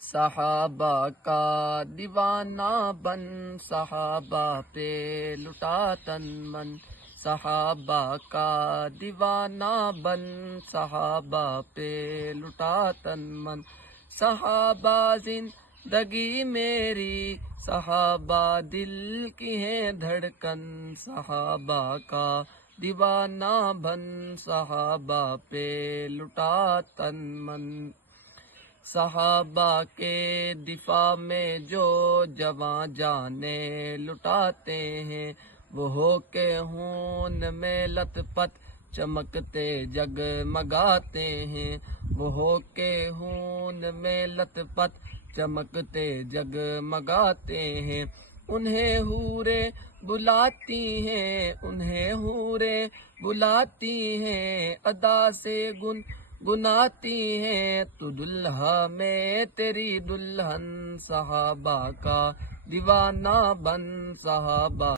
صحابہ کا دیوانہ بن، صحابہ پہ لٹا تن من، صحابہ کا دیوانہ بن، صحابہ پہ لٹا تن من، صحابہ زندگی میری، صحابہ دل کی ہے دھڑکن، صحابہ کا دیوانہ بن، صحابہ پہ لٹا تن من۔ صحابہ کے دفاع میں جو جواں جانیں لٹاتے ہیں، وہ ہو کے خون میں لت پت چمکتے جگمگاتے ہیں، وہ ہو کے خون میں لت پت چمکتے جگمگاتے ہیں۔ انہیں حوریں بلاتی ہیں، انہیں حوریں بلاتی ہیں، ادا سے گناتی ہیں، تو دلہا میں تیری دلہن، صحابہ کا دیوانہ بن، صحابہ